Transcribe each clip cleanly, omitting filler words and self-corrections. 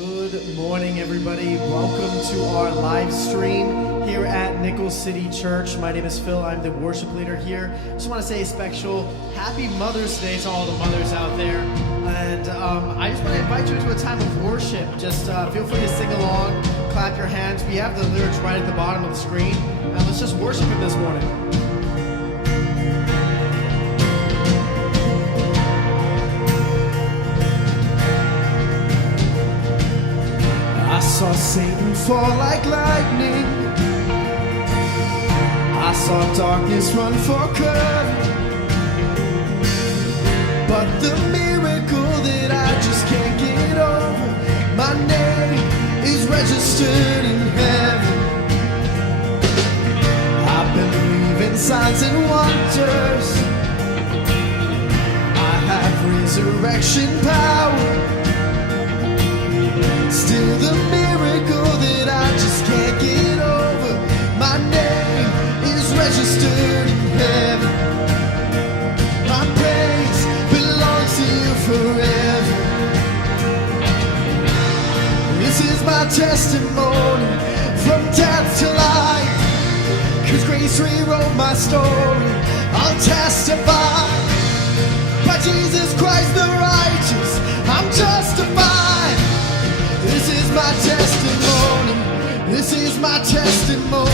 Good morning, everybody. Welcome to our live stream here at Nicholls City Church. My name is Phil. I'm the worship leader here. Just want to say a special Happy Mother's Day to all the mothers out there. And I just want to invite you to a time of worship. Just feel free to sing along, clap your hands. We have the lyrics right at the bottom of the screen. And let's just worship Him this morning. I saw Satan fall like lightning. I saw darkness run for cover. But the miracle that I just can't get over, my name is registered in heaven. I believe in signs and wonders. I have resurrection power. Still the miracle that I just can't get over, my name is registered in heaven. My praise belongs to you forever. This is my testimony from death to life, 'cause grace rewrote my story. I'll testify by Jesus Christ the righteous, I'm justified. This is my testimony. This is my testimony.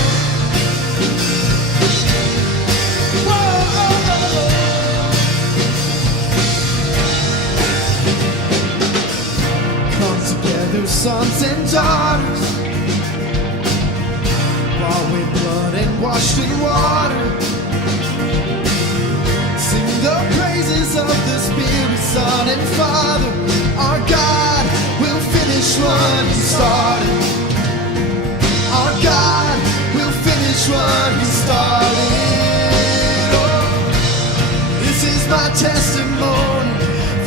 Whoa. Come together, sons and daughters, bought with blood and washed in water. Sing the praises of the Spirit, Son and Father. Our God will finish what He started. Our God will finish what He started. Oh, this is my testimony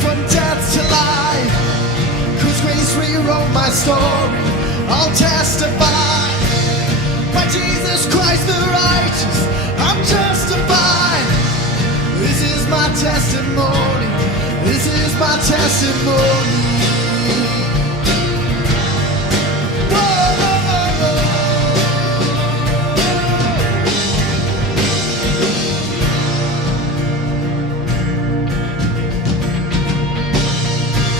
from death to life, 'cause grace rewrote my story. I'll testify by Jesus Christ the righteous, I'm justified. This is my testimony. This is my testimony.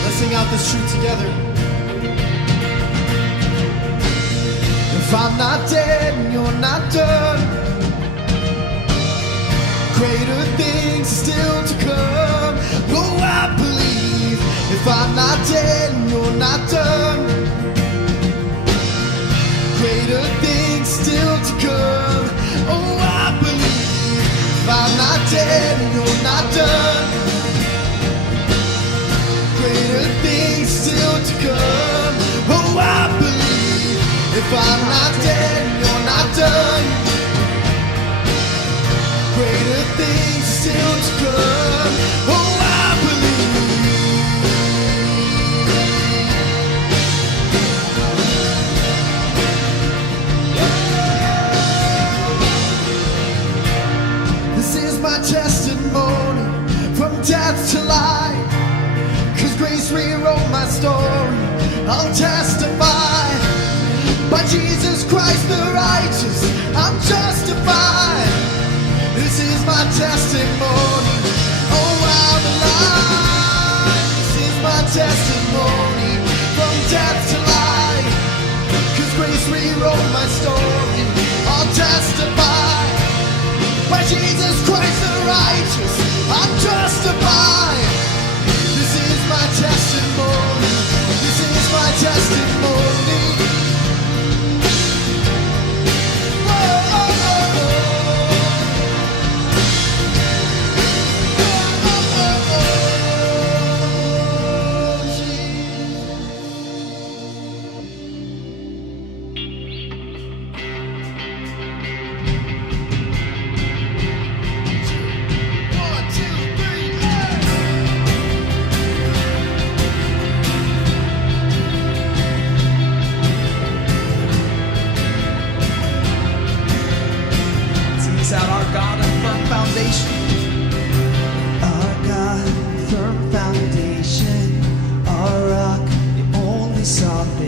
Let's sing out this truth together. If I'm not dead and you're not done, greater things are still to come. Oh, I believe. If I'm not dead and you're not done, greater things still to come. Oh, I believe. If I'm not dead and you're not done, greater things still to come. Oh, I believe. If I'm not dead and you're not done, greater things still to come. Oh, I believe. This is my testimony from death to life, 'cause grace rewrote my story. I'll testify by Jesus Christ the righteous, I'm justified. This is my testimony. Oh, I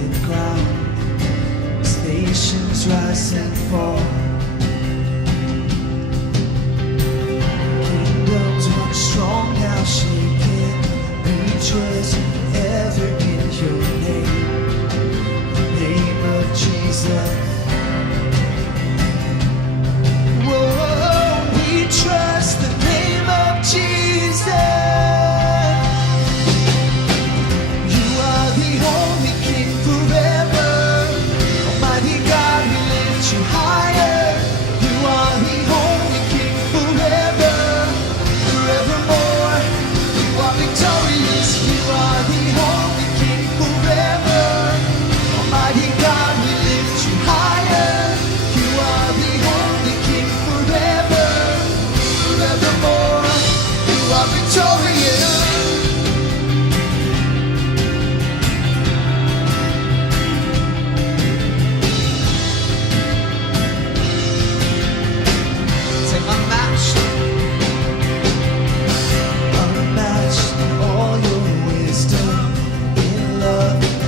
solid ground as nations rise and fall. Kingdoms once strong now shaken, rejoice ever in your name, the name of Jesus. Whoa, we trust the name of Jesus.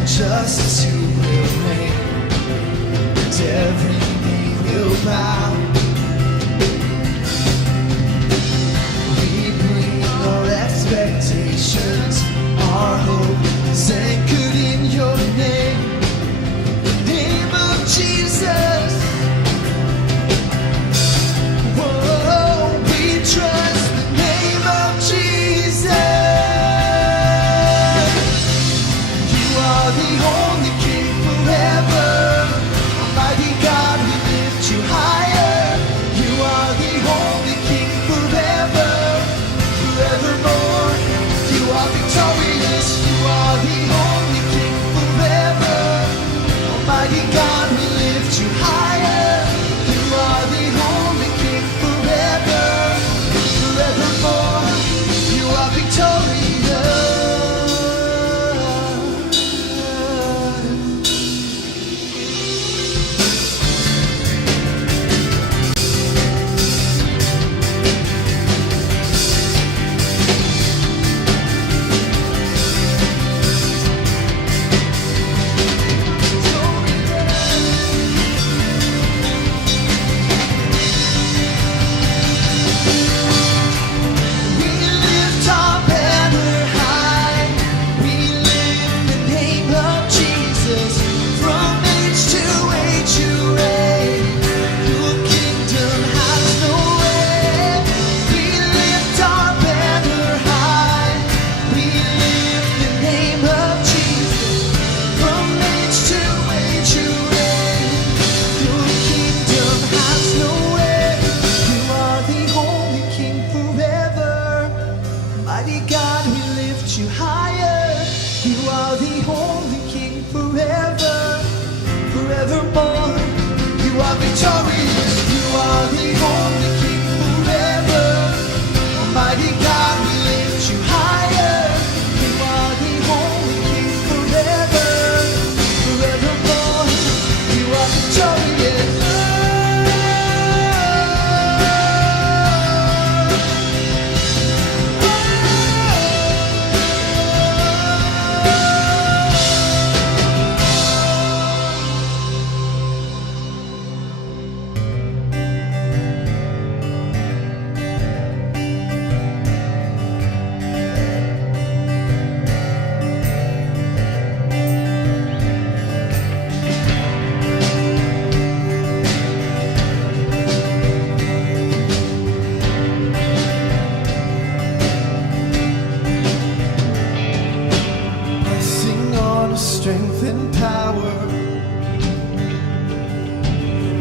Justice you will reign, and every knee will bow. We bring our expectations, our hope is anchored in your name, the name of Jesus. Whoa, we trust the name of Jesus. The only King forever, Almighty God, we lift you higher. You are the only King forever, forevermore. You are victorious. You are the only King forever, Almighty God, we lift you higher. You are the only King forever, forevermore. You are victorious. Strength and power,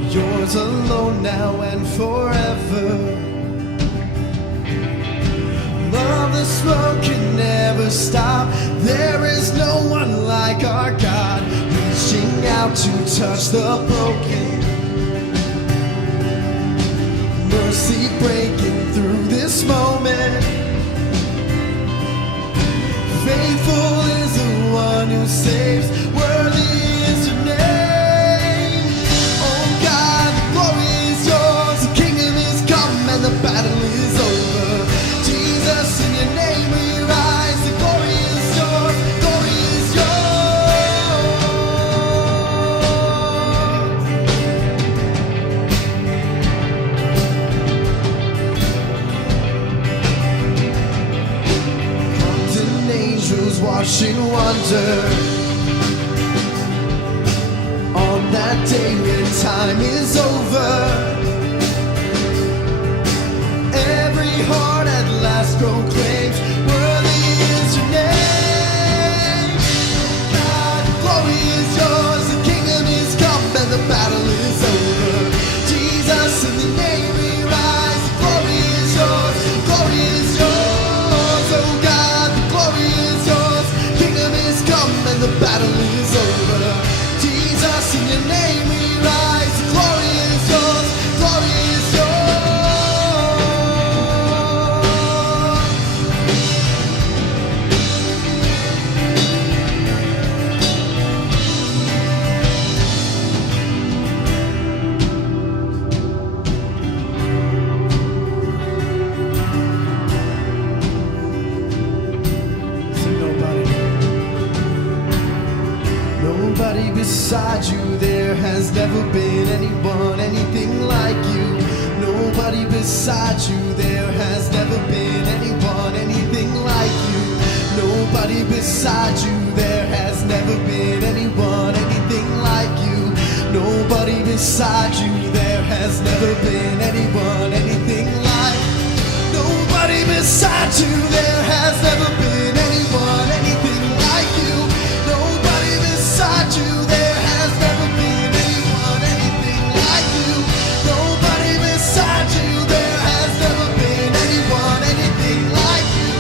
yours alone now and forever. Love, the smoke can never stop. There is no one like our God, reaching out to touch the broken. Mercy breaking through this moment. Faithful is the one who saves, worthy is your name. Oh God, the glory is yours, the kingdom is come and the battle is over. Jesus, in your name we rise, the glory is yours, glory is yours. wonder. On that day when time is over, every heart at last proclaims, worthy is your name. God, glory is yours, the kingdom is come and the battle is over. Jesus, in the name we rise, the glory is yours, glory is yours. Oh God, the glory is yours, kingdom is come and the battle is over. Jesus, in your name we rise, the glory is yours, glory is yours. Nobody beside you, there has never been anyone, anything like you. Nobody beside you, there has never been anyone, anything like you. Nobody beside you, there has never been anyone, anything like you. Nobody beside you, there has never been anyone, anything like. Nobody beside you, there has never been anyone, anything like you. Nobody beside you, there has never been anyone, anything like you. Nobody beside you, there has never been anyone, anything like you.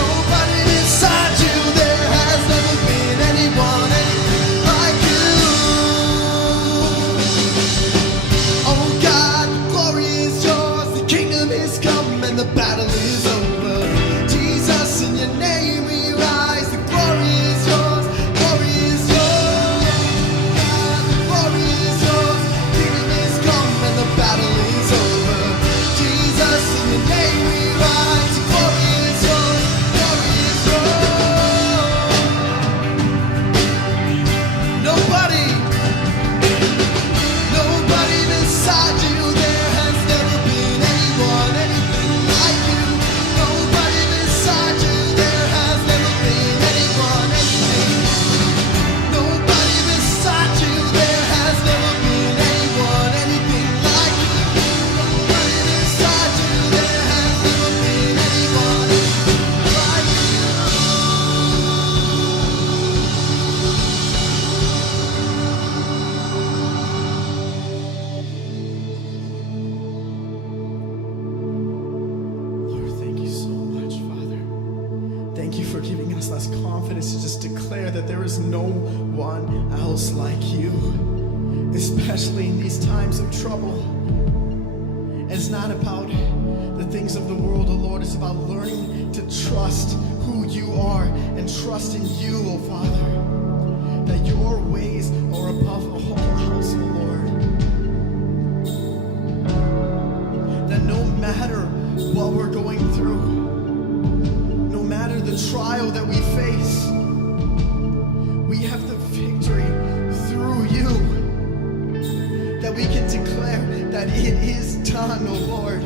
Nobody beside you, there has never been anyone, anything like you. Oh God, the glory is yours, the kingdom is come and the battle is over. Jesus, in your name we rise, the glory is yours, glory is yours. God, the glory is yours, kingdom is come and the battle is over. Jesus, in your name we rise, the glory is yours, glory is yours. Nobody beside you, there has never been anyone, anything like you. Nobody beside you, there has never been anyone, anything. Nobody beside you, there has never been anyone, anything like you. Nobody beside you, there has never been anyone, anything like you. Lord, thank you so much, Father. Thank you for giving us this confidence to just declare that there is no one else like you, especially in these times of trouble. It's not about the things of the world, oh Lord. It's about learning to trust who you are and trust in you, oh Father, that your ways are above all else, oh Lord. That no matter what we're going through, no matter the trial that we face, we have the victory through you. That we can declare that it is done, oh Lord.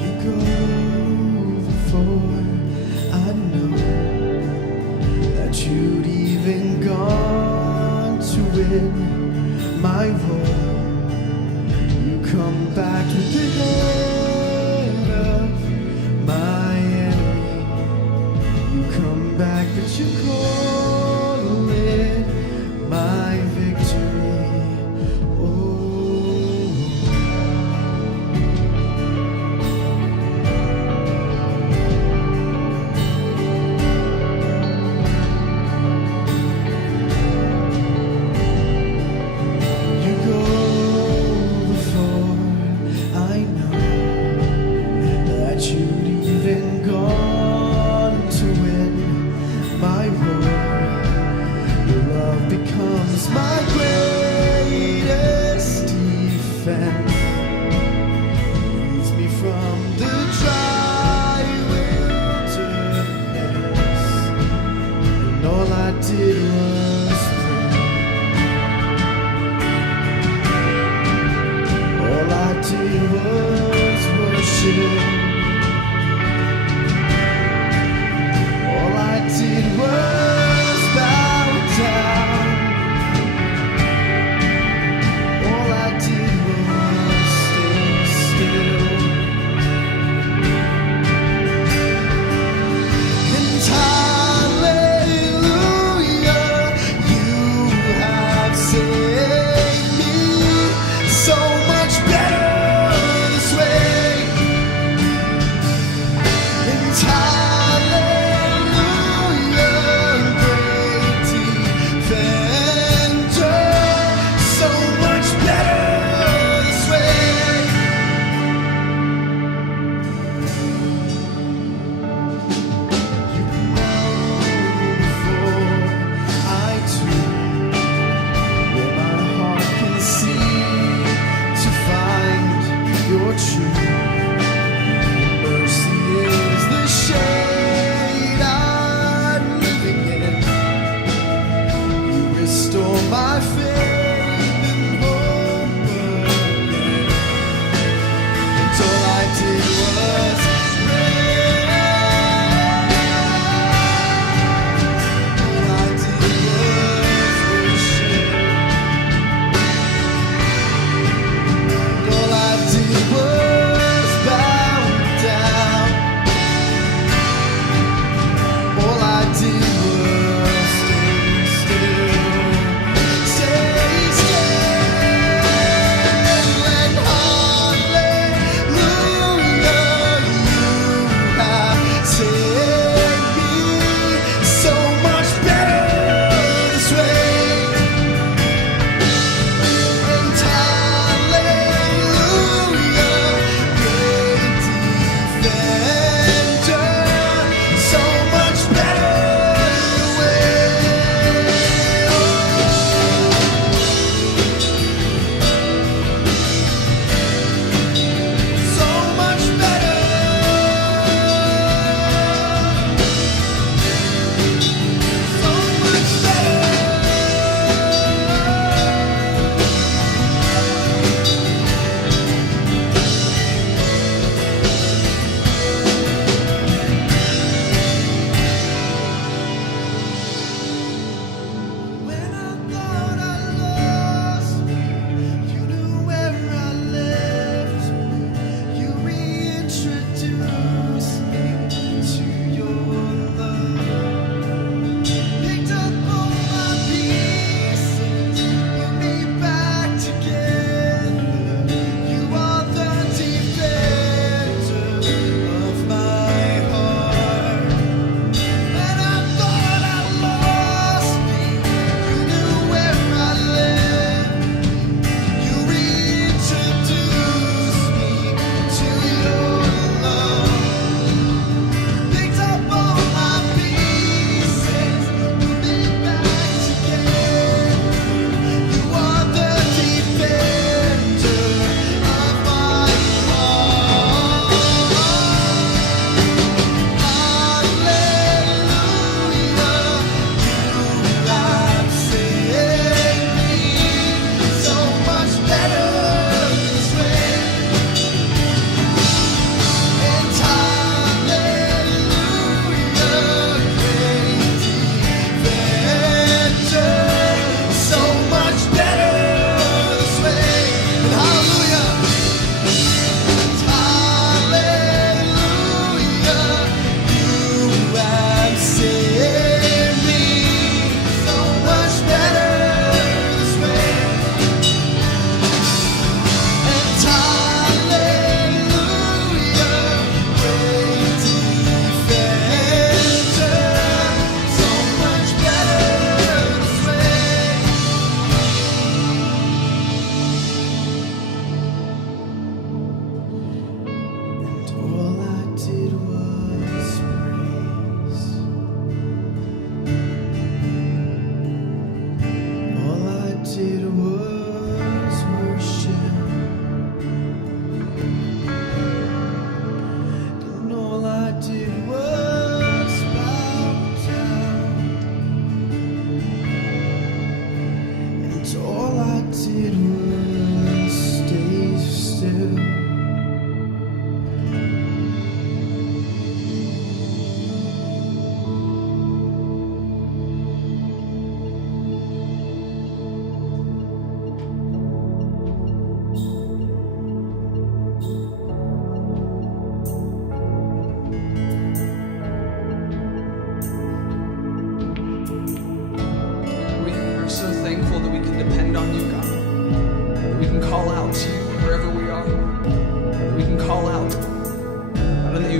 You go before, I know that you'd even gone to win my war. You come back to the head of my enemy. You come back, but you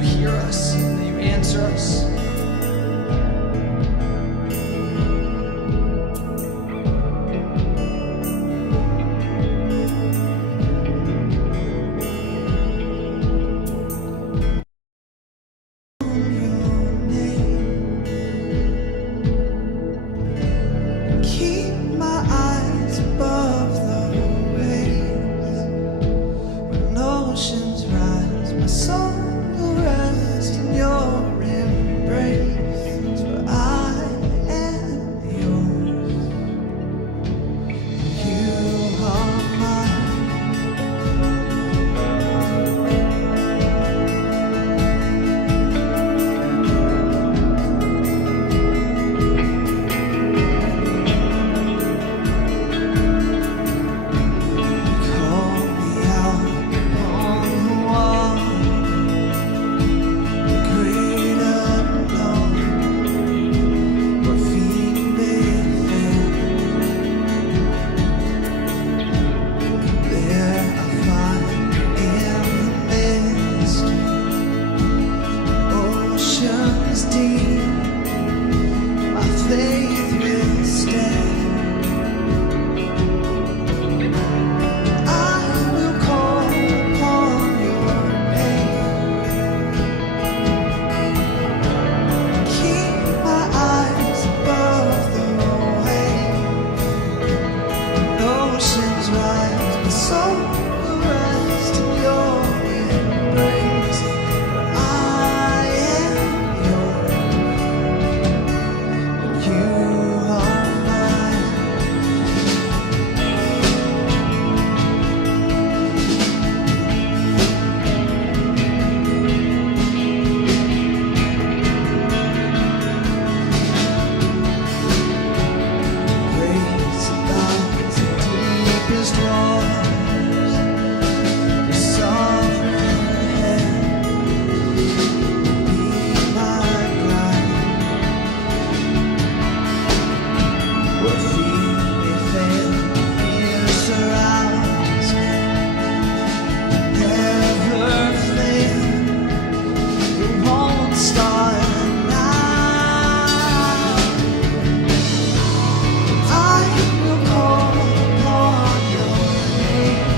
you hear us, that you answer us. Keep my eyes above the waves. When oceans rise, my soul will rest in your embrace. For I am yours, you are mine. Call me out on the water, great unknown, where feet may fail. There I find in the mystery, oceans deep, my faith will stand. I will call upon your name. Keep my eyes above the waves. When oceans rise, my soul will rest in your embrace. For I am yours, you are mine. Grace abounds in deepest waters. The sovereign hand be my guide. Where feet may fail, fear surrounds me. Never fail, you won't start now. I will call upon your name.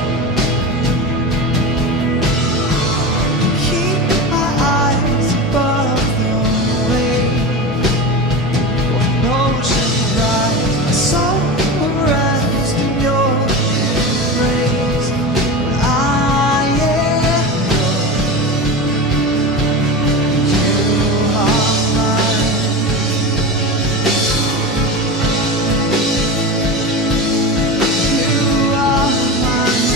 Keep my eyes above the waves. When oceans rise, my soul will rest in your embrace. I am yours, you are mine. You are mine.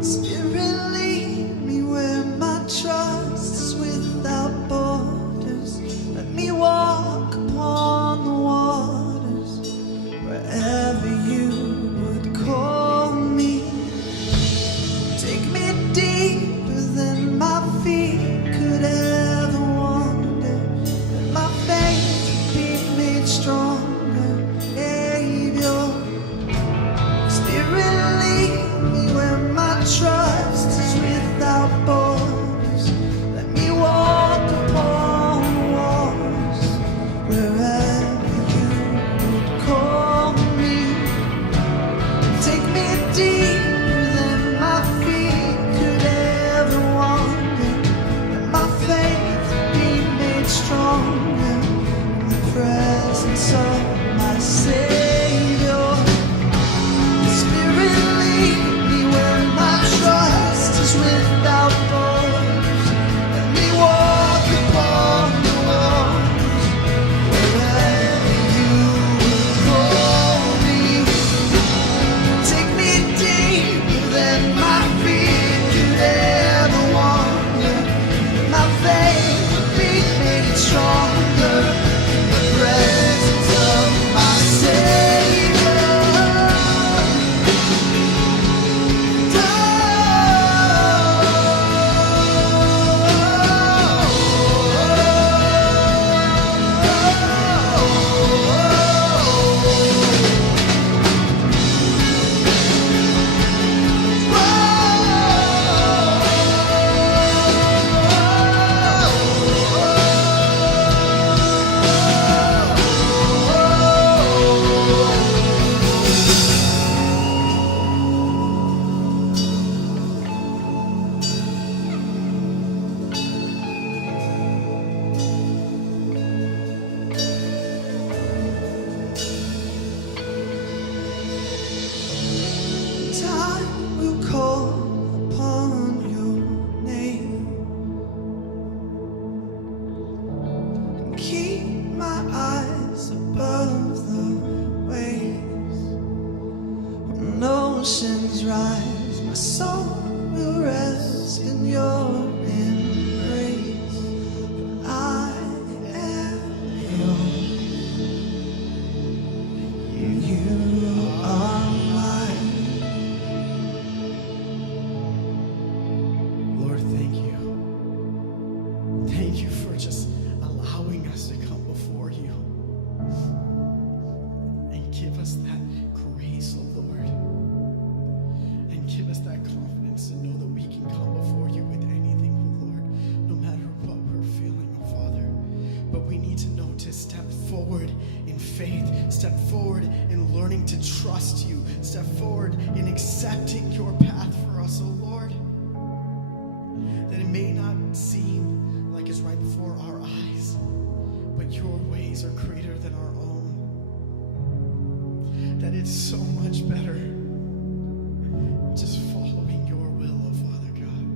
Spirit, lead me where my trust is without borders. Let me walk upon the waters wherever you would call me. Take me deeper than my feet could ever wander. Let my faith be made stronger, Savior. Spirit, lead me where my trust is without borders. Let me walk upon the waters wherever you would call me. Take me deeper than my feet could ever wander. Let my faith be made stronger in the presence of my Savior. Spirit, lead me where my trust is without borders. Let me walk upon the waters wherever you would call me. Take me deeper than my feet could ever wander. Let my faith be made stronger in the presence of my Savior. us that grace, oh Lord, and give us that confidence to know that we can come before you with anything, oh Lord, no matter what we're feeling, oh Father. But we need to know to step forward in faith, step forward in learning to trust you, step forward in accepting your path for us, oh Lord. That it may not seem like it's right before our eyes, but your ways are greater than our own. That it's so much better just following your will, oh Father God.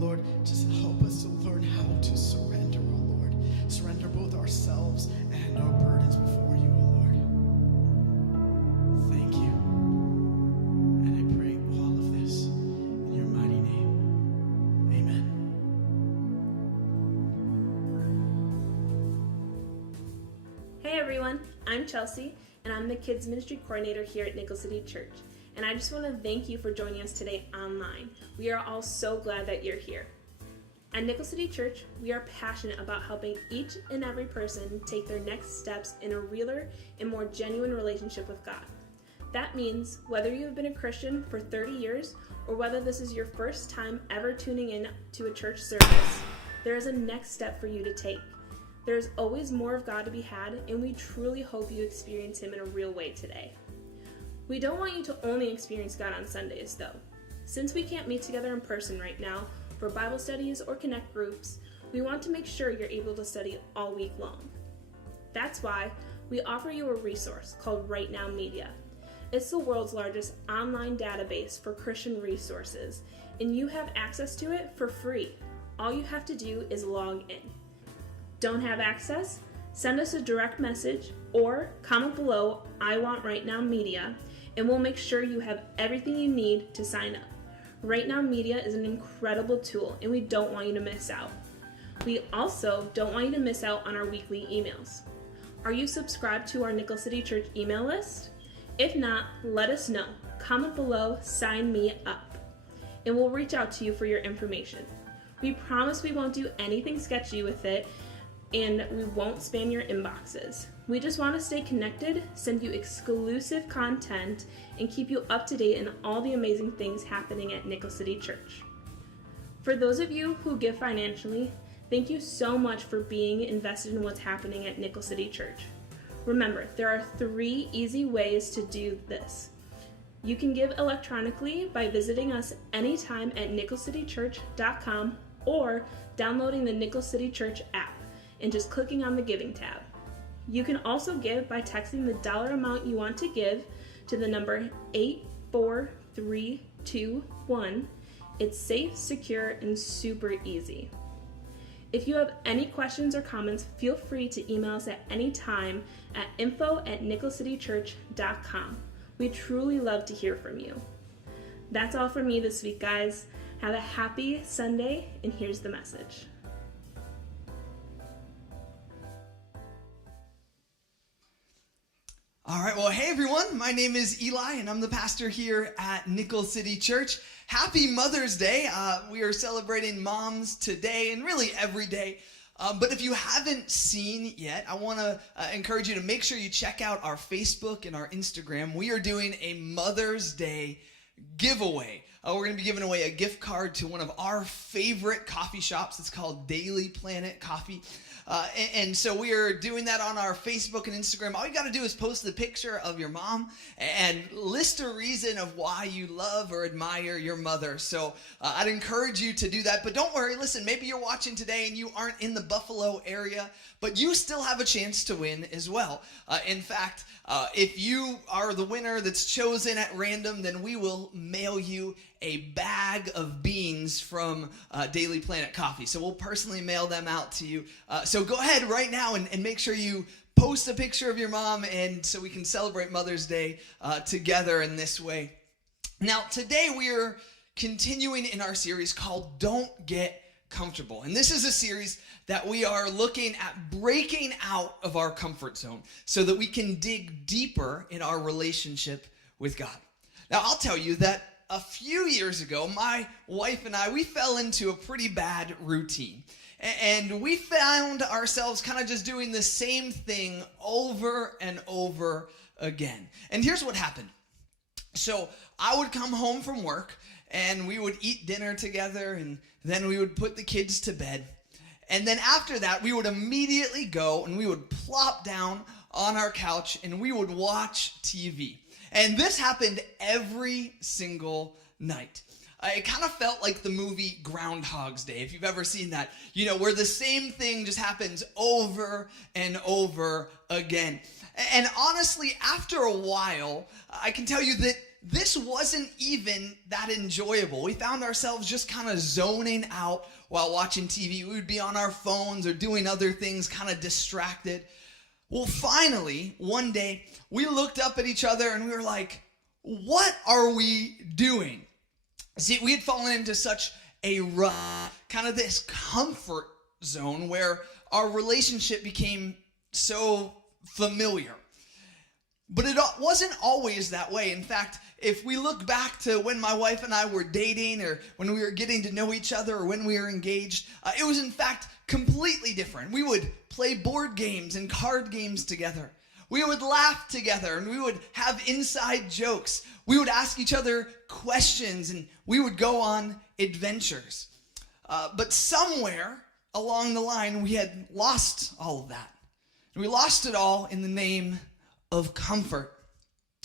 Lord, just help us to learn how to surrender, oh Lord. Surrender both ourselves and our burdens before you, oh Lord. Thank you. And I pray all of this in your mighty name. Amen. Hey everyone, I'm Chelsea, and I'm the Kids Ministry Coordinator here at Nickel City Church. And I just want to thank you for joining us today online. We are all so glad that you're here. At Nickel City Church, we are passionate about helping each and every person take their next steps in a realer and more genuine relationship with God. That means whether you have been a Christian for 30 years or whether this is your first time ever tuning in to a church service, there is a next step for you to take. There is always more of God to be had, and we truly hope you experience Him in a real way today. We don't want you to only experience God on Sundays, though. Since we can't meet together in person right now for Bible studies or connect groups, we want to make sure you're able to study all week long. That's why we offer you a resource called Right Now Media. It's the world's largest online database for Christian resources, and you have access to it for free. All you have to do is log in. Don't have access? Send us a direct message or comment below, I want Right Now Media, and we'll make sure you have everything you need to sign up. Right Now Media is an incredible tool, and we don't want you to miss out. We also don't want you to miss out on our weekly emails. Are you subscribed to our Nickel City Church email list? If not, let us know. Comment below, sign me up, and we'll reach out to you for your information. We promise we won't do anything sketchy with it, and we won't spam your inboxes. We just want to stay connected, send you exclusive content, and keep you up to date in all the amazing things happening at Nickel City Church. For those of you who give financially, thank you so much for being invested in what's happening at Nickel City Church. Remember, there are 3 easy ways to do this. You can give electronically by visiting us anytime at nickelcitychurch.com or downloading the Nickel City Church app and just clicking on the Giving tab. You can also give by texting the dollar amount you want to give to the number 84321. It's safe, secure, and super easy. If you have any questions or comments, feel free to email us at any time at info@nickelcitychurch.com. We truly love to hear from you. That's all for me this week, guys. Have a happy Sunday, and here's the message. All right, well, hey everyone, my name is Eli and I'm the pastor here at Nickel City Church. Happy Mother's Day. We are celebrating moms today and really every day. But if you haven't seen yet, I want to encourage you to make sure you check out our Facebook and our Instagram. We are doing a Mother's Day giveaway. We're going to be giving away a gift card to one of our favorite coffee shops. It's called Daily Planet Coffee. And so we are doing that on our Facebook and Instagram. All you got to do is post the picture of your mom and list a reason of why you love or admire your mother. So I'd encourage you to do that. But don't worry, listen, maybe you're watching today and you aren't in the Buffalo area, but you still have a chance to win as well. In fact, if you are the winner that's chosen at random, then we will mail you a bag of beans from Daily Planet Coffee. So we'll personally mail them out to you. So go ahead right now and make sure you post a picture of your mom, and so we can celebrate Mother's Day together in this way. Now, today we are continuing in our series called Don't Get Comfortable. And this is a series that we are looking at breaking out of our comfort zone so that we can dig deeper in our relationship with God. Now, I'll tell you that a few years ago, my wife and I, we fell into a pretty bad routine. And we found ourselves kind of just doing the same thing over and over again. And here's what happened. So I would come home from work, and we would eat dinner together, and then we would put the kids to bed. And then after that, we would immediately go and we would plop down on our couch and we would watch TV. And this happened every single night. It kind of felt like the movie Groundhog's Day, if you've ever seen that, where the same thing just happens over and over again. And honestly, after a while, I can tell you that this wasn't even that enjoyable. We found ourselves just kind of zoning out while watching TV. We would be on our phones or doing other things, kind of distracted. Well, finally, one day, we looked up at each other and we were like, what are we doing? See, we had fallen into such a rut, kind of this comfort zone where our relationship became so familiar. But it wasn't always that way. In fact, if we look back to when my wife and I were dating, or when we were getting to know each other, or when we were engaged, it was in fact completely different. We would play board games and card games together. We would laugh together, and we would have inside jokes. We would ask each other questions, and we would go on adventures. But somewhere along the line, we had lost all of that. And we lost it all in the name of comfort.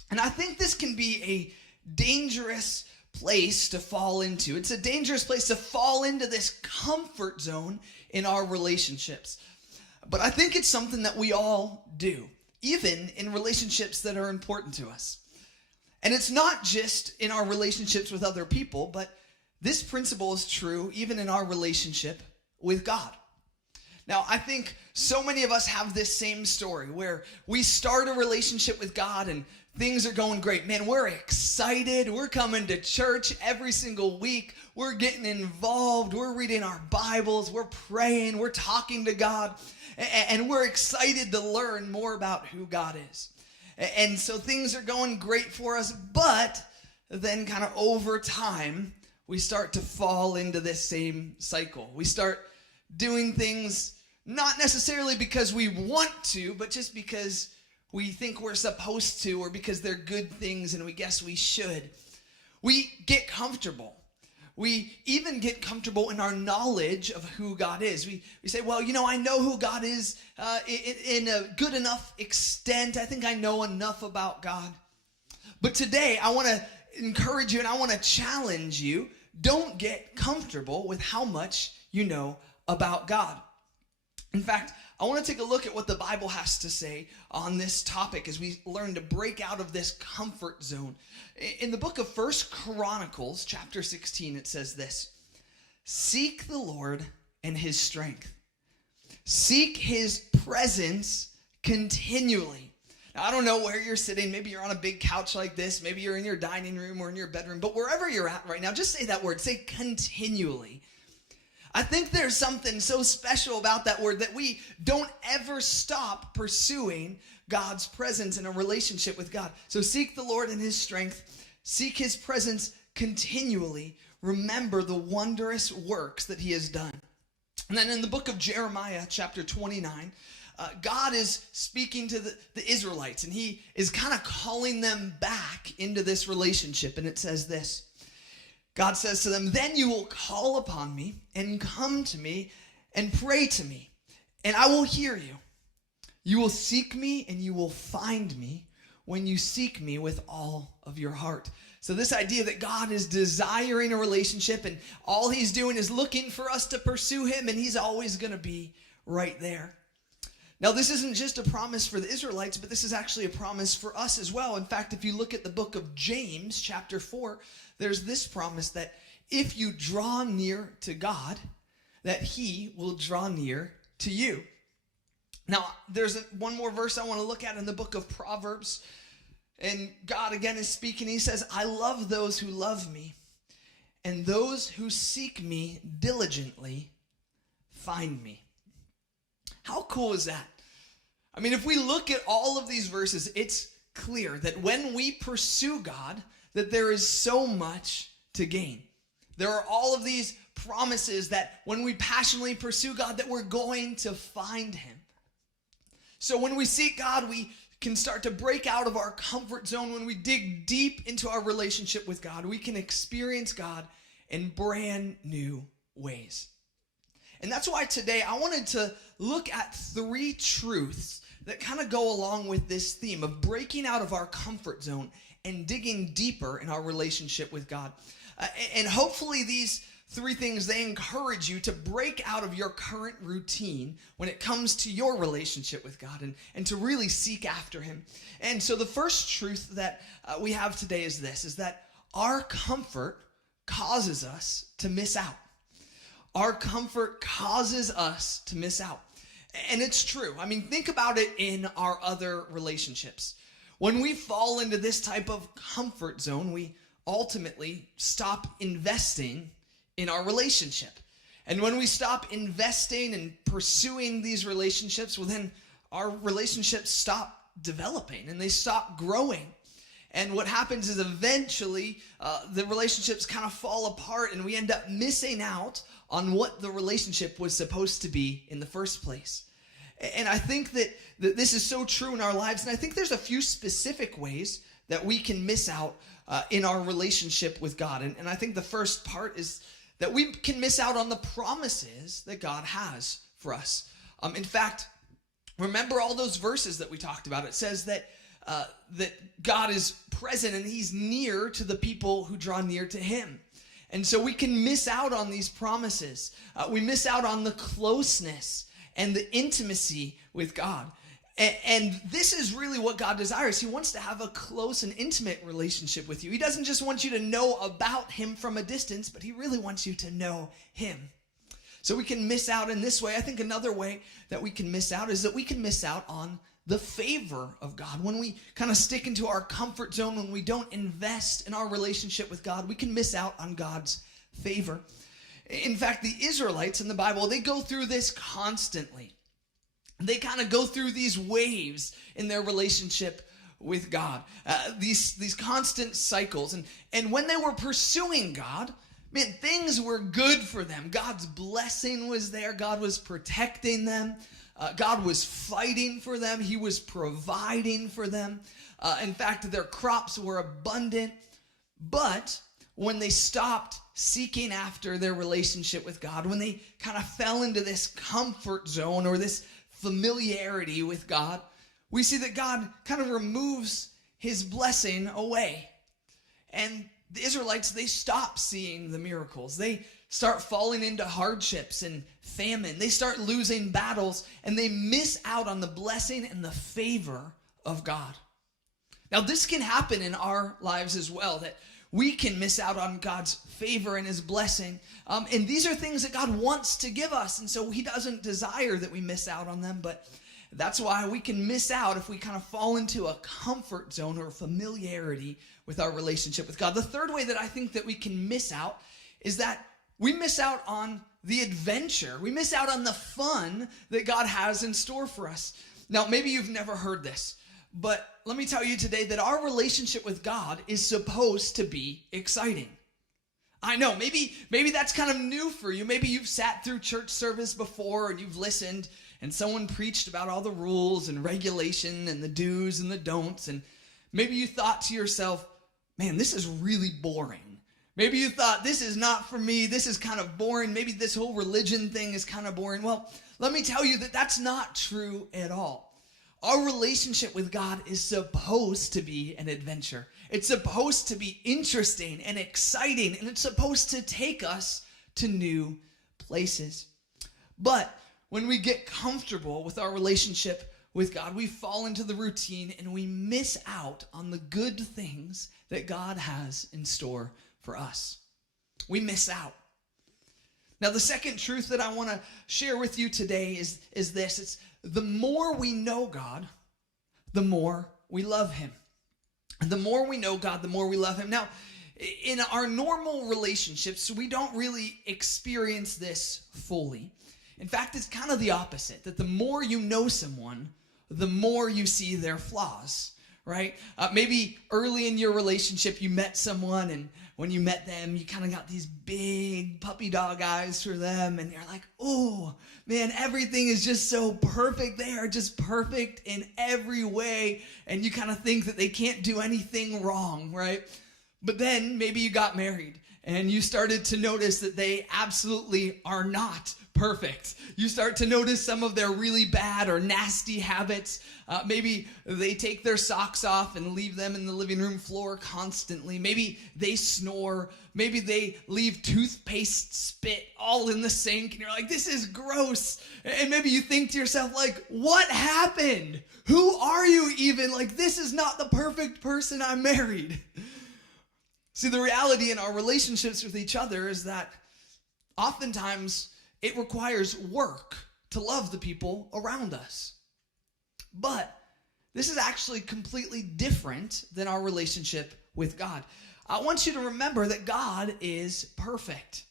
And I think this can be a dangerous place to fall into. It's a dangerous place to fall into this comfort zone in our relationships. But I think it's something that we all do, even in relationships that are important to us. And it's not just in our relationships with other people, but this principle is true even in our relationship with God. Now, I think so many of us have this same story where we start a relationship with God and things are going great. Man, we're excited. We're coming to church every single week. We're getting involved. We're reading our Bibles. We're praying. We're talking to God. And we're excited to learn more about who God is. And so things are going great for us. But then kind of over time, we start to fall into this same cycle. We start doing things not necessarily because we want to, but just because we think we're supposed to, or because they're good things and we guess we should. We get comfortable. We even get comfortable in our knowledge of who God is. We say, well, I know who God is in a good enough extent. I think I know enough about God. But today, I want to encourage you and I want to challenge you. Don't get comfortable with how much you know about God. In fact, I want to take a look at what the Bible has to say on this topic as we learn to break out of this comfort zone. In the book of 1 Chronicles, chapter 16, it says this: seek the Lord and his strength. Seek his presence continually. Now, I don't know where you're sitting. Maybe you're on a big couch like this. Maybe you're in your dining room or in your bedroom. But wherever you're at right now, just say that word. Say continually. I think there's something so special about that word that we don't ever stop pursuing God's presence in a relationship with God. So seek the Lord in his strength. Seek his presence continually. Remember the wondrous works that he has done. And then in the book of Jeremiah, chapter 29, God is speaking to the Israelites, and he is kind of calling them back into this relationship. And it says this: God says to them, then you will call upon me and come to me and pray to me, and I will hear you. You will seek me and you will find me when you seek me with all of your heart. So this idea that God is desiring a relationship and all he's doing is looking for us to pursue him, and he's always going to be right there. Now, this isn't just a promise for the Israelites, but this is actually a promise for us as well. In fact, if you look at the book of James, chapter 4, there's this promise that if you draw near to God, that he will draw near to you. Now, there's one more verse I want to look at in the book of Proverbs. And God again is speaking. He says, I love those who love me, and those who seek me diligently find me. How cool is that? I mean, if we look at all of these verses, it's clear that when we pursue God, that there is so much to gain. There are all of these promises that when we passionately pursue God, that we're going to find him. So when we seek God, we can start to break out of our comfort zone. When we dig deep into our relationship with God, we can experience God in brand new ways. And that's why today I wanted to look at 3 truths that kind of go along with this theme of breaking out of our comfort zone and digging deeper in our relationship with God. And hopefully these 3 things, they encourage you to break out of your current routine when it comes to your relationship with God and to really seek after him. And so the first truth that we have today is this, is that our comfort causes us to miss out. Our comfort causes us to miss out. And it's true. I mean, think about it in our other relationships. When we fall into this type of comfort zone, we ultimately stop investing in our relationship. And when we stop investing and pursuing these relationships, well, then our relationships stop developing and they stop growing. And what happens is eventually the relationships kind of fall apart and we end up missing out on what the relationship was supposed to be in the first place. And I think that this is so true in our lives. And I think there's a few specific ways that we can miss out in our relationship with God. And I think the first part is that we can miss out on the promises that God has for us. In fact, remember all those verses that we talked about. It says that God is present and he's near to the people who draw near to him. And so we can miss out on these promises. We miss out on the closeness and the intimacy with God. And this is really what God desires. He wants to have a close and intimate relationship with you. He doesn't just want you to know about him from a distance, but he really wants you to know him. So we can miss out in this way. I think another way that we can miss out is that we can miss out on the favor of God. When we kind of stick into our comfort zone, when we don't invest in our relationship with God, we can miss out on God's favor. In fact, the Israelites in the Bible, they go through this constantly. They kind of go through these waves in their relationship with God, these constant cycles. And when they were pursuing God, man, things were good for them. God's blessing was there. God was protecting them. God was fighting for them. He was providing for them. In fact, their crops were abundant. But when they stopped seeking after their relationship with God, when they kind of fell into this comfort zone or this familiarity with God, we see that God kind of removes his blessing away. And the Israelites, they stop seeing the miracles. They start falling into hardships and famine. They start losing battles, and they miss out on the blessing and the favor of God. Now, this can happen in our lives as well, that we can miss out on God's favor and his blessing. And these are things that God wants to give us. And so he doesn't desire that we miss out on them. But that's why we can miss out if we kind of fall into a comfort zone or familiarity with our relationship with God. The third way that I think that we can miss out is that we miss out on the adventure. We miss out on the fun that God has in store for us. Now, maybe you've never heard this, but let me tell you today that our relationship with God is supposed to be exciting. I know, maybe that's kind of new for you. Maybe you've sat through church service before and you've listened and someone preached about all the rules and regulation and the do's and the don'ts. And maybe you thought to yourself, man, this is really boring. Maybe you thought, this is not for me. This is kind of boring. Maybe this whole religion thing is kind of boring. Well, let me tell you that that's not true at all. Our relationship with God is supposed to be an adventure. It's supposed to be interesting and exciting, and it's supposed to take us to new places. But when we get comfortable with our relationship with God, we fall into the routine and we miss out on the good things that God has in store for us. We miss out. Now, the second truth that I want to share with you today is this. It's the more we know God, the more we love him. And the more we know God, the more we love him. Now, in our normal relationships, we don't really experience this fully. In fact, it's kind of the opposite, that the more you know someone, the more you see their flaws, right? Maybe early in your relationship, you met someone, and when you met them, you kind of got these big puppy dog eyes for them, and you're like, oh, man, everything is just so perfect. They are just perfect in every way, and you kind of think that they can't do anything wrong, right? But then maybe you got married, and you started to notice that they absolutely are not perfect. You start to notice some of their really bad or nasty habits. Maybe they take their socks off and leave them in the living room floor constantly. Maybe they snore. Maybe they leave toothpaste spit all in the sink, and you're like, this is gross. And maybe you think to yourself, like, what happened? Who are you even? Like, this is not the perfect person I married. See, the reality in our relationships with each other is that oftentimes it requires work to love the people around us. But this is actually completely different than our relationship with God. I want you to remember that God is perfect.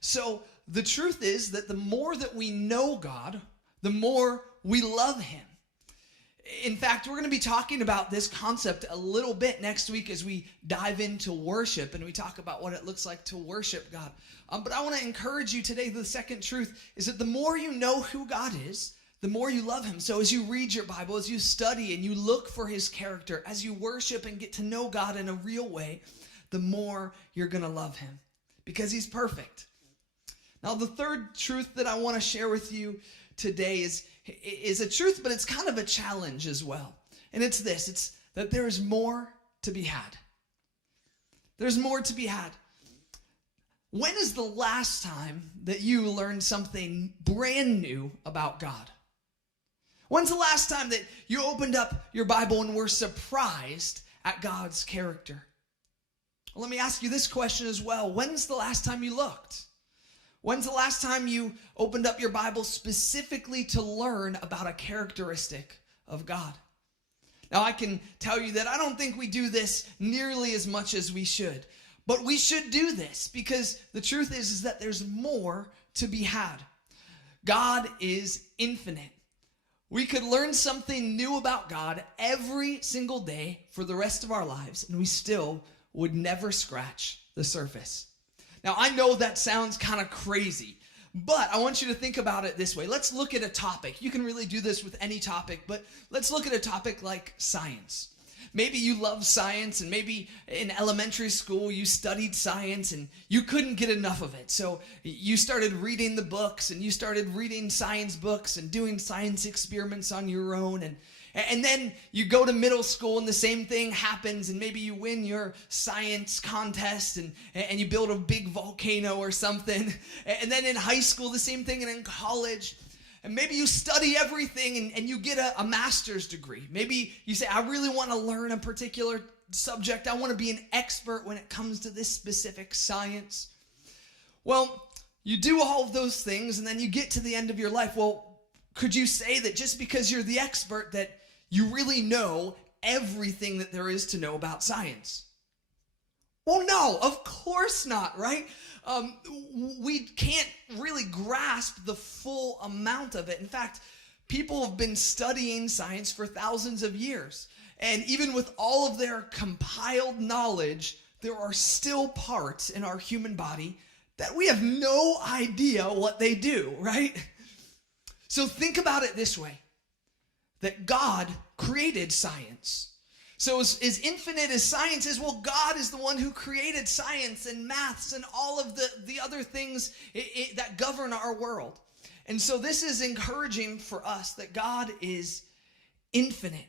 So the truth is that the more that we know God, the more we love him. In fact, we're going to be talking about this concept a little bit next week as we dive into worship and we talk about what it looks like to worship God. But I want to encourage you today, the second truth is that the more you know who God is, the more you love him. So as you read your Bible, as you study and you look for his character, as you worship and get to know God in a real way, the more you're going to love him because he's perfect. Now, the third truth that I want to share with you today is a truth, but it's kind of a challenge as well. And it's this, it's that there is more to be had. There's more to be had. When is the last time that you learned something brand new about God? When's the last time that you opened up your Bible and were surprised at God's character? Well, let me ask you this question as well. When's the last time you looked? When's the last time you opened up your Bible specifically to learn about a characteristic of God? Now, I can tell you that I don't think we do this nearly as much as we should. But we should do this because the truth is that there's more to be had. God is infinite. We could learn something new about God every single day for the rest of our lives, and we still would never scratch the surface. Now, I know that sounds kind of crazy, but I want you to think about it this way. Let's look at a topic. You can really do this with any topic, but let's look at a topic like science. Maybe you love science, and maybe in elementary school you studied science and you couldn't get enough of it. So you started reading the books, and you started reading science books and doing science experiments on your own. And then you go to middle school and the same thing happens, and maybe you win your science contest and you build a big volcano or something. And then in high school, the same thing, and in college. And maybe you study everything and you get a master's degree. Maybe you say, I really want to learn a particular subject. I want to be an expert when it comes to this specific science. Well, you do all of those things, and then you get to the end of your life. Well, could you say that just because you're the expert that you really know everything that there is to know about science? Well, no, of course not, right? We can't really grasp the full amount of it. In fact, people have been studying science for thousands of years. And even with all of their compiled knowledge, there are still parts in our human body that we have no idea what they do, right? So think about it this way, that God created science. So as infinite as science is, well, God is the one who created science and maths and all of the other things that govern our world. And so this is encouraging for us that God is infinite,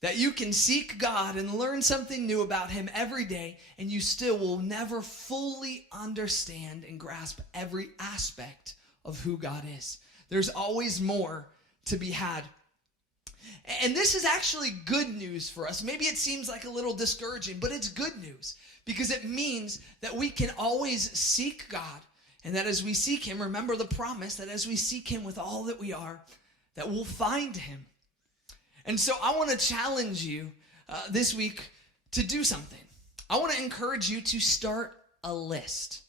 that you can seek God and learn something new about him every day, and you still will never fully understand and grasp every aspect of who God is. There's always more to be had. And this is actually good news for us. Maybe it seems like a little discouraging, but it's good news because it means that we can always seek God. And that as we seek him, remember the promise that as we seek him with all that we are, that we'll find him. And so I want to challenge you this week to do something. I want to encourage you to start a list.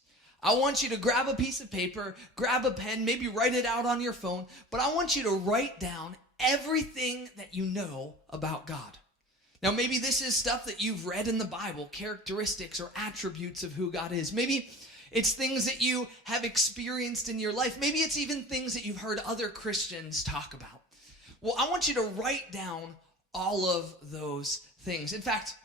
I want you to grab a piece of paper, grab a pen, maybe write it out on your phone, but I want you to write down everything that you know about God. Now, maybe this is stuff that you've read in the Bible, characteristics or attributes of who God is. Maybe it's things that you have experienced in your life. Maybe it's even things that you've heard other Christians talk about. Well, I want you to write down all of those things. In fact,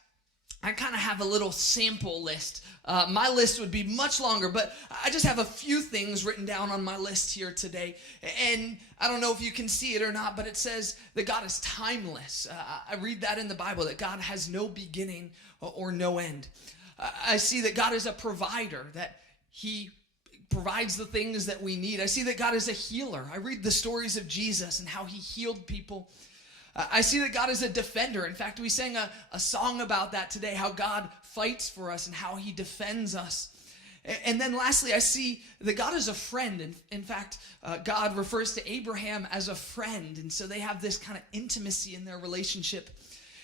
I kind of have a little sample list. My list would be much longer, but I just have a few things written down on my list here today. And I don't know if you can see it or not, but it says that God is timeless. I read that in the Bible, that God has no beginning or no end. I see that God is a provider, that he provides the things that we need. I see that God is a healer. I read the stories of Jesus and how he healed people. I see that God is a defender. In fact, we sang a song about that today, how God fights for us and how he defends us. And then lastly, I see that God is a friend. In fact, God refers to Abraham as a friend. And so they have this kind of intimacy in their relationship.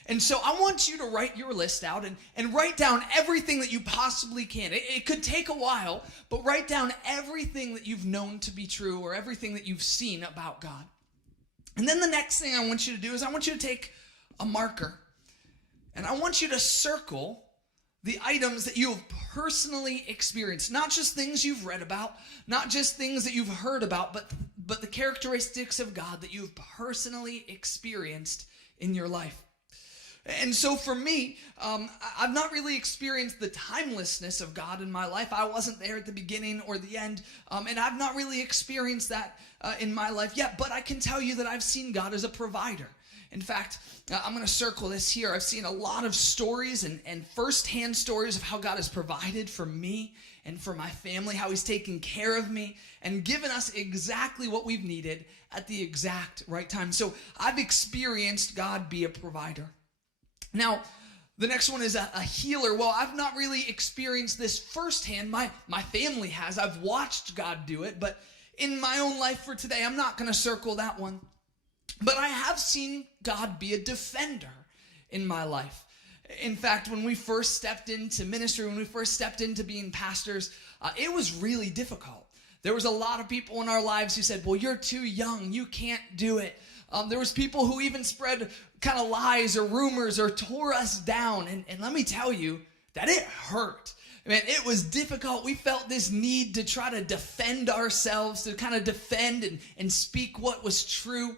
And so I want you to write your list out and write down everything that you possibly can. It could take a while, but write down everything that you've known to be true or everything that you've seen about God. And then the next thing I want you to do is I want you to take a marker and I want you to circle the items that you have personally experienced. Not just things you've read about, not just things that you've heard about, but the characteristics of God that you've personally experienced in your life. And so for me, I've not really experienced the timelessness of God in my life. I wasn't there at the beginning or the end, and I've not really experienced that in my life yet, but I can tell you that I've seen God as a provider. In fact, I'm going to circle this here. I've seen a lot of stories and firsthand stories of how God has provided for me and for my family, how he's taken care of me and given us exactly what we've needed at the exact right time. So I've experienced God be a provider. Now, the next one is a healer. Well, I've not really experienced this firsthand. My family has. I've watched God do it, but in my own life for today, I'm not going to circle that one. But I have seen God be a defender in my life. In fact, when we first stepped into ministry, when we first stepped into being pastors, it was really difficult. There was a lot of people in our lives who said, well, you're too young. You can't do it. There was people who even spread kind of lies or rumors or tore us down. And let me tell you that it hurt. I mean, it was difficult. We felt this need to try to defend ourselves, to kind of defend and speak what was true.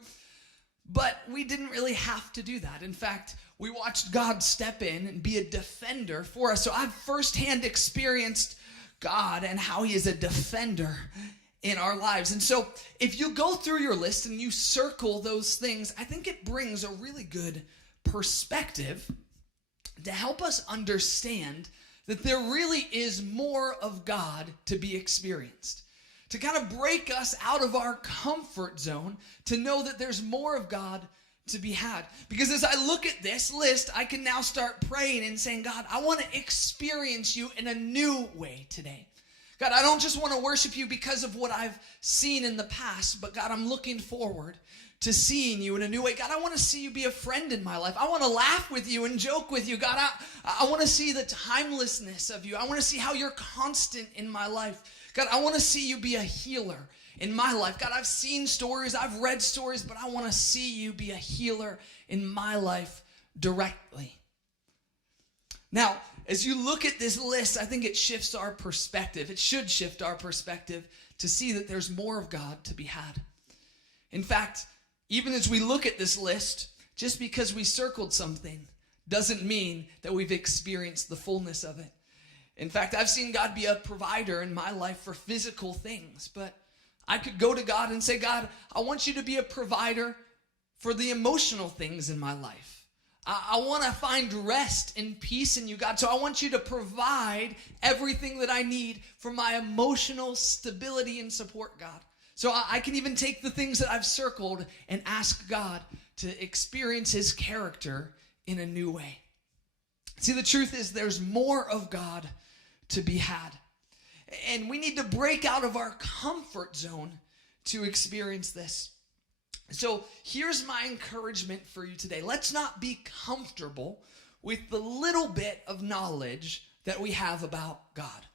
But we didn't really have to do that. In fact, we watched God step in and be a defender for us. So I've firsthand experienced God and how he is a defender in our lives. And so if you go through your list and you circle those things, I think it brings a really good perspective to help us understand that there really is more of God to be experienced. To kind of break us out of our comfort zone, to know that there's more of God to be had. Because as I look at this list, I can now start praying and saying, God, I want to experience you in a new way today. God, I don't just want to worship you because of what I've seen in the past, but God, I'm looking forward to seeing you in a new way. God, I want to see you be a friend in my life. I want to laugh with you and joke with you. God, I want to see the timelessness of you. I want to see how you're constant in my life. God, I want to see you be a healer in my life. God, I've seen stories, I've read stories, but I want to see you be a healer in my life directly. Now, as you look at this list, I think it shifts our perspective. It should shift our perspective to see that there's more of God to be had. In fact, even as we look at this list, just because we circled something doesn't mean that we've experienced the fullness of it. In fact, I've seen God be a provider in my life for physical things, but I could go to God and say, God, I want you to be a provider for the emotional things in my life. I want to find rest and peace in you, God. So I want you to provide everything that I need for my emotional stability and support, God. So I can even take the things that I've circled and ask God to experience his character in a new way. See, the truth is there's more of God to be had. And we need to break out of our comfort zone to experience this. So here's my encouragement for you today. Let's not be comfortable with the little bit of knowledge that we have about God.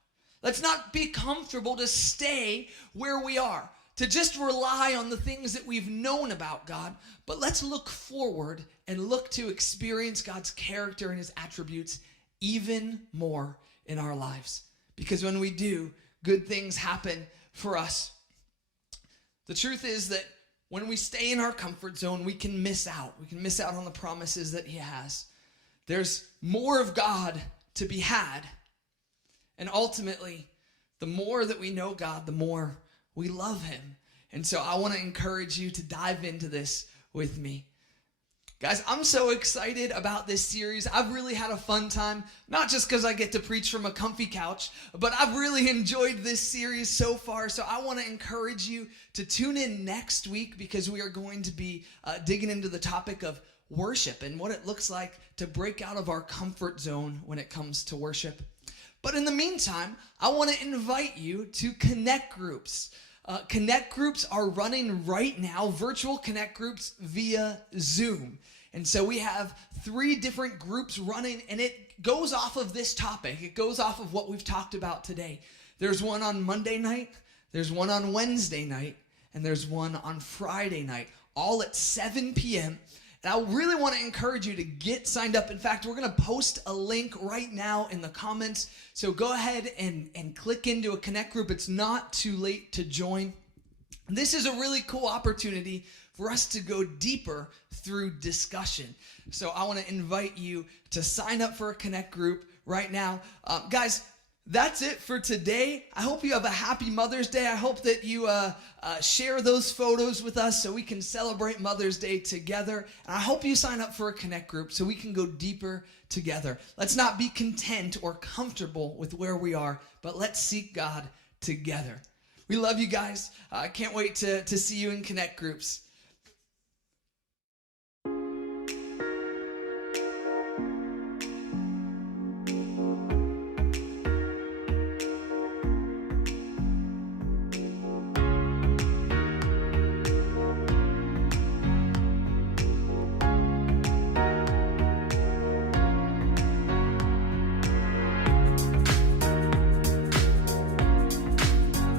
Let's not be comfortable to stay where we are. to just rely on the things that we've known about God, but let's look forward and look to experience God's character and his attributes even more in our lives. Because when we do, good things happen for us. The truth is that when we stay in our comfort zone, we can miss out. We can miss out on the promises that he has. There's more of God to be had. And ultimately, the more that we know God, the more we love him. And so I want to encourage you to dive into this with me. Guys, I'm so excited about this series. I've really had a fun time, not just because I get to preach from a comfy couch, but I've really enjoyed this series so far. So I want to encourage you to tune in next week, because we are going to be digging into the topic of worship and what it looks like to break out of our comfort zone when it comes to worship. But in the meantime, I want to invite you to connect groups. Connect groups are running right now, virtual connect groups via Zoom. And so we have 3 different groups running, and it goes off of this topic. It goes off of what we've talked about today. There's one on Monday night, there's one on Wednesday night, and there's one on Friday night, all at 7 p.m. And I really want to encourage you to get signed up. In fact, we're going to post a link right now in the comments. So go ahead and click into a connect group. It's not too late to join. This is a really cool opportunity for us to go deeper through discussion. So I want to invite you to sign up for a connect group right now. Guys, that's it for today. I hope you have a happy Mother's Day. I hope that you share those photos with us so we can celebrate Mother's Day together. And I hope you sign up for a connect group so we can go deeper together. Let's not be content or comfortable with where we are, but let's seek God together. We love you guys. I can't wait to see you in connect groups.